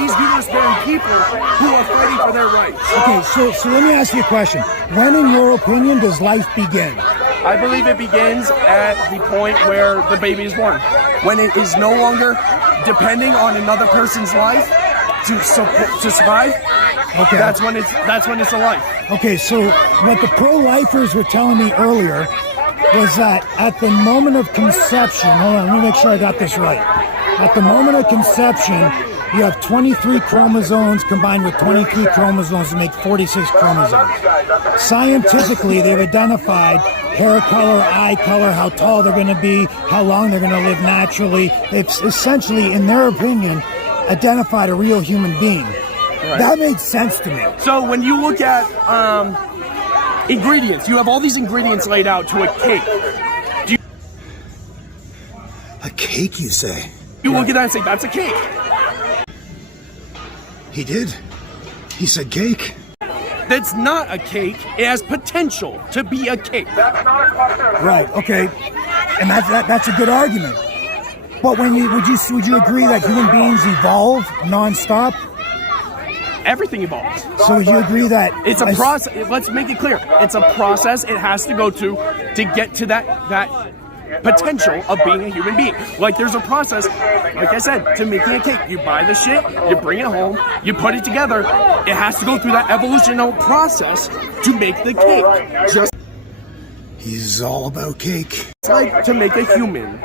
these uterus-bearing people who are fighting for their rights. Okay, so let me ask you a question. When, in your opinion, does life begin? I believe it begins at the point where the baby is born. When it is no longer depending on another person's life to survive. Okay. That's when it's a life. Okay, so what the pro-lifers were telling me earlier was that at the moment of conception, hold on, let me make sure I got this right. At the moment of conception, you have 23 chromosomes combined with 23 chromosomes to make 46 chromosomes. Scientifically, they've identified hair color, eye color, how tall they're going to be, how long they're going to live naturally. They've essentially, in their opinion, identified a real human being. Right. That makes sense to me. So when you look at ingredients, you have all these ingredients laid out to a cake. A cake, you say? You look at that and say, that's a cake. He did. He said cake. That's not a cake. It has potential to be a cake. Right. Okay. And that's a good argument. But would you agree that human beings evolve nonstop? Everything evolves. So would you agree that it's a process? Let's make it clear. It's a process it has to go to get to that potential of being a human being. Like there's a process, like I said, to making a cake. You buy the shit, you bring it home, you put it together. It has to go through that evolutionary process to make the cake. He's all about cake. It's like to make a human.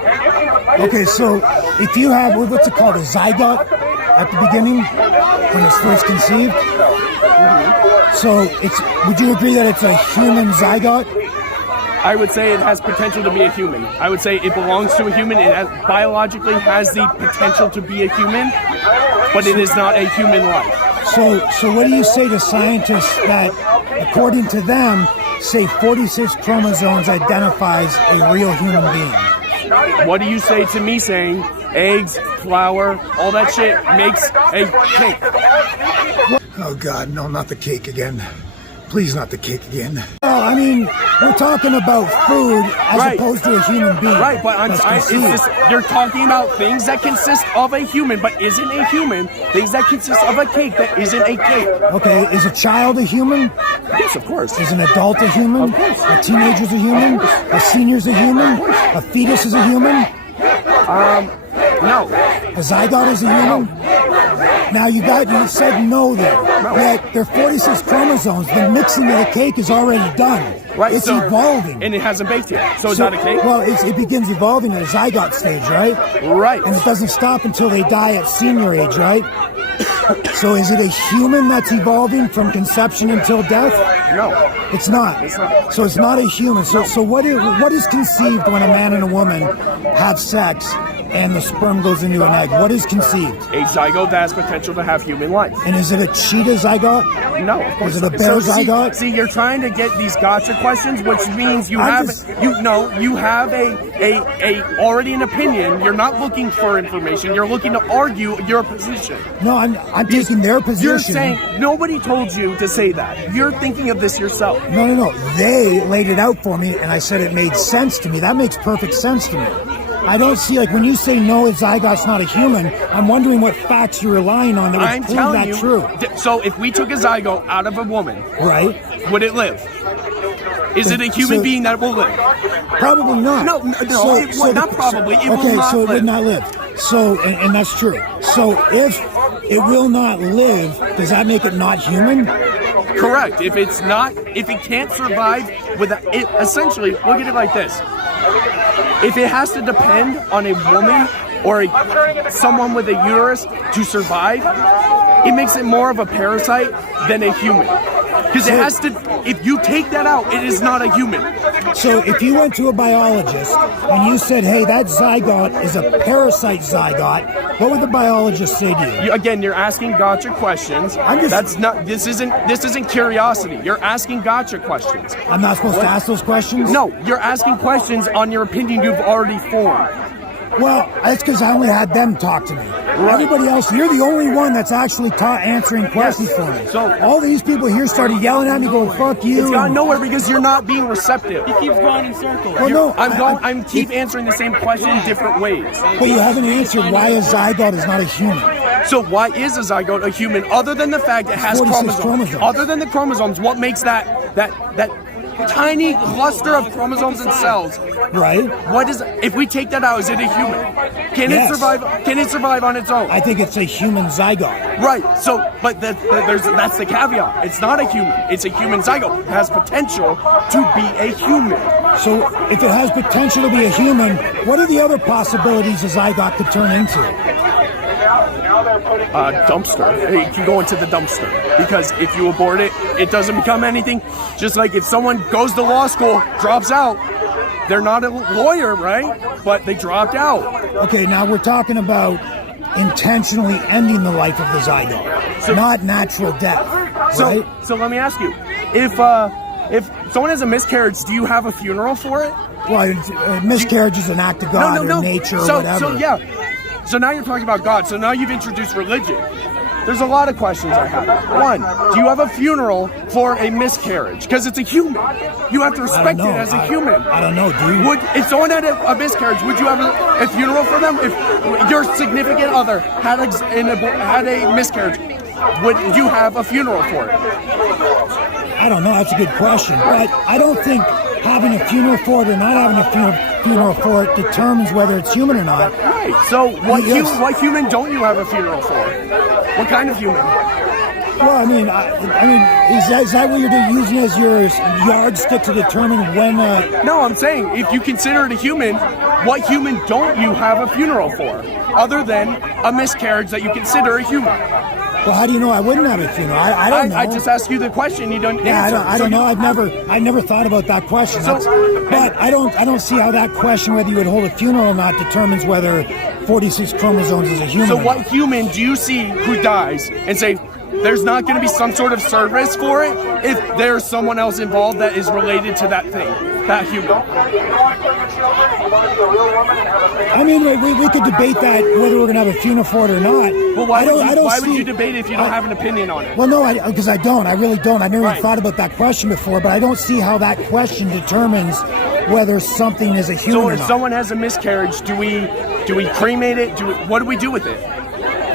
Okay, so if you have, what's it called, a zygote at the beginning when it's first conceived? So would you agree that it's a human zygote? I would say it has potential to be a human. I would say it belongs to a human. It biologically has the potential to be a human, but it is not a human life. So what do you say to scientists that, according to them, say 46 chromosomes identifies a real human being? What do you say to me saying eggs, flour, all that shit makes a cake? Oh God, no, not the cake again. Please, not the cake again. Oh, I mean, we're talking about food as opposed to a human being. Right, but you're talking about things that consist of a human, but isn't a human. Things that consist of a cake that isn't a cake. Okay, is a child a human? Yes, of course. Is an adult a human? Of course. A teenager's a human? A senior's a human? A fetus is a human? No. A zygote is a human? Now you said no there. Yet there are 46 chromosomes. The mixing of the cake is already done. Right, it's evolving. And it hasn't baked yet. So it's not a cake? Well, it begins evolving at a zygote stage, right? Right. And it doesn't stop until they die at senior age, right? So is it a human that's evolving from conception until death? No. It's not. It's not. So it's not a human. So what is conceived when a man and a woman have sex and the sperm goes into an egg? What is conceived? A zygote that has potential to have human life. And is it a cheetah zygote? No, of course. Is it a bear zygote? See, you're trying to get these gotcha questions, which means you have a already an opinion. You're not looking for information. You're looking to argue your position. No, I'm taking their position. You're saying nobody told you to say that. You're thinking of this yourself. No. They laid it out for me, and I said it made sense to me. That makes perfect sense to me. I don't see, like, when you say no, a zygote's not a human, I'm wondering what facts you're relying on that would prove that true. So if we took a zygote out of a woman, right, would it live? Is it a human being that will live? Probably not. No, not probably. It will not so it live. would not live. So, and that's true. So if it will not live, does that make it not human? Correct. If it can't survive essentially, look at it like this. If it has to depend on a woman or someone with a uterus to survive, it makes it more of a parasite than a human. Because it has to, if you take that out, it is not a human. So if you went to a biologist and you said, hey, that zygote is a parasite zygote, what would the biologist say to you? Again, you're asking gotcha questions. This isn't curiosity. You're asking gotcha questions. I'm not supposed to ask those questions? No, you're asking questions on your opinion you've already formed. Well, that's because I only had them talk to me. Right. Everybody else, you're the only one that's actually answering questions for me. So all these people here started yelling at me, going, fuck you. It's gone nowhere because you're not being receptive. He keeps going in circles. Well, no, I'm keep answering the same question in different ways. But you haven't answered why a zygote is not a human. So why is a zygote a human other than the fact it has 46 chromosomes? Other than the chromosomes, what makes that tiny cluster of chromosomes and cells? Right. What is? If we take that out, is it a human? Can it survive? Can it survive on its own? I think it's a human zygote. Right. So, but that's the caveat. It's not a human. It's a human zygote. It has potential to be a human. So, if it has potential to be a human, what are the other possibilities a zygote could turn into? Dumpster. It can go into the dumpster because if you abort it, it doesn't become anything. Just like if someone goes to law school, drops out, they're not a lawyer, right? But they dropped out. Okay, now we're talking about intentionally ending the life of the zygote, not natural death, right? So let me ask you, if someone has a miscarriage, do you have a funeral for it? Well, miscarriage is an act of God or nature or whatever. So yeah. So now you're talking about God. So now you've introduced religion. There's a lot of questions I have. One, do you have a funeral for a miscarriage? Because it's a human. You have to respect it as a human. I don't know, dude. If someone had a miscarriage, would you have a funeral for them? If your significant other had a miscarriage, would you have a funeral for it? I don't know. That's a good question. But I don't think having a funeral for it or not having a funeral for it determines whether it's human or not. Right. So what human don't you have a funeral for? What kind of human? Well, I mean, is that what you're using as your yardstick to determine when? No, I'm saying if you consider it a human, what human don't you have a funeral for, other than a miscarriage that you consider a human? Well, how do you know I wouldn't have a funeral? I don't know. I just asked you the question. You don't answer. I don't know. I've never thought about that question. But I don't see how that question, whether you would hold a funeral or not, determines whether 46 chromosomes is a human. So what human do you see who dies and say there's not going to be some sort of service for it if there's someone else involved that is related to that thing, that human? I mean, we could debate that whether we're going to have a funeral for it or not. Well, why would you debate it if you don't have an opinion on it? Well, no, because I don't. I really don't. I never even thought about that question before, but I don't see how that question determines whether something is a human or not. So if someone has a miscarriage, do we cremate it? What do we do with it?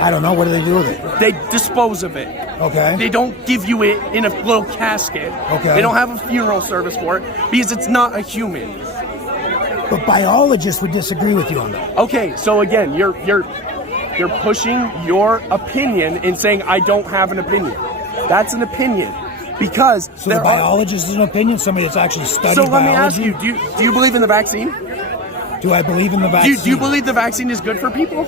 I don't know. What do they do with it? They dispose of it. Okay. They don't give you it in a little casket. Okay. They don't have a funeral service for it because it's not a human. But biologists would disagree with you on that. Okay, so again, you're pushing your opinion and saying I don't have an opinion. That's an opinion. Because so the biologist is an opinion, somebody that's actually studied biology. So let me ask you, do you believe in the vaccine? Do I believe in the vaccine? Do you believe the vaccine is good for people?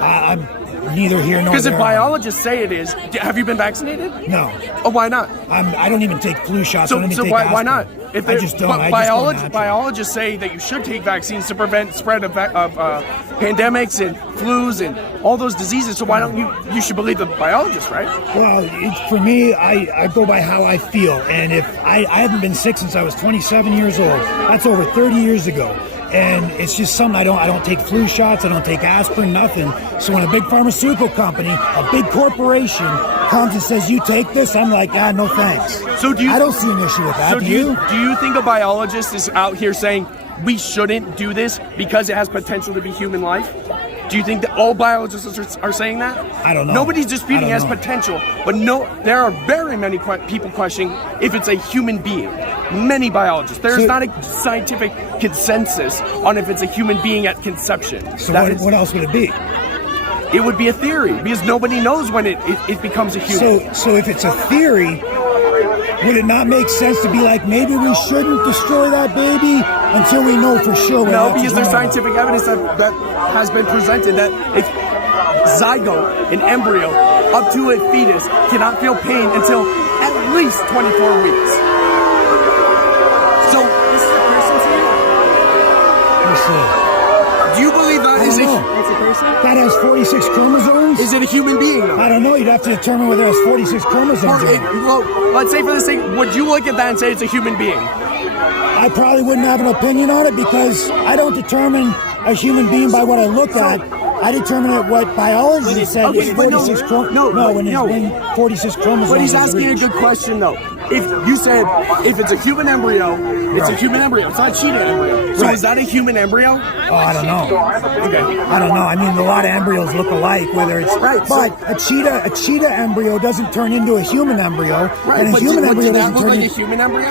I'm neither here nor there. Because if biologists say it is, have you been vaccinated? No. Oh, why not? I don't even take flu shots. So why not? I just don't. Biologists say that you should take vaccines to prevent spread of pandemics and flus and all those diseases. So why don't you should believe the biologists, right? Well, for me, I go by how I feel. And if I haven't been sick since I was 27 years old. That's over 30 years ago. And it's just something I don't take flu shots, I don't take aspirin, nothing. So when a big pharmaceutical company, a big corporation comes and says, you take this, I'm like, no thanks. So I don't see an issue with that. So do you think a biologist is out here saying we shouldn't do this because it has potential to be human life? Do you think that all biologists are saying that? I don't know. Nobody's disputing it has potential, but there are very many people questioning if it's a human being. Many biologists. There's not a scientific consensus on if it's a human being at conception. So what else would it be? It would be a theory because nobody knows when it becomes a human. So if it's a theory, would it not make sense to be like, maybe we shouldn't destroy that baby until we know for sure? No, because there's scientific evidence that has been presented that if zygote, an embryo, up to a fetus, cannot feel pain until at least 24 weeks. So this is a person to you? Let's see. Do you believe that is a person? That has 46 chromosomes? Is it a human being, though? I don't know. You'd have to determine whether it has 46 chromosomes. Let's say for the sake, would you look at that and say it's a human being? I probably wouldn't have an opinion on it because I don't determine a human being by what I look at. I determine it what biology said is 46 chromosomes. No, when it's 46 chromosomes. But he's asking a good question, though. if you said if it's a human embryo, it's a human embryo. It's not a cheetah embryo. So is that a human embryo? Oh, I don't know. Okay. I don't know. I mean, a lot of embryos look alike, whether it's right. But a cheetah embryo doesn't turn into a human embryo, right. and a human embryo doesn't turn into a human embryo.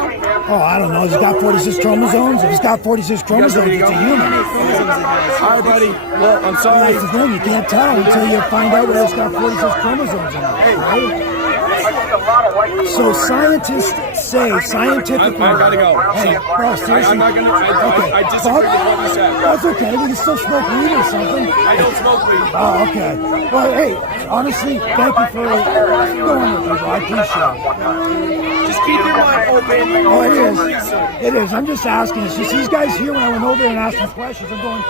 Oh, I don't know. It's got 46 chromosomes. If it's got 46 chromosomes, it's a human. All right, buddy. Well, I'm sorry. That's the thing. You can't tell until you find out whether it's got 46 chromosomes in it, right? So scientists say scientifically. I gotta go. Hey, bro, seriously. I'm not gonna. I disagree with what you said. That's okay. We can still smoke weed or something. I don't smoke weed. Oh, okay. Well, hey, honestly, thank you for going with me, bro. I appreciate it. Just keep your mind open. Oh, it is. It is. I'm just asking. It's just these guys here when I went over there and asked them questions. I'm going.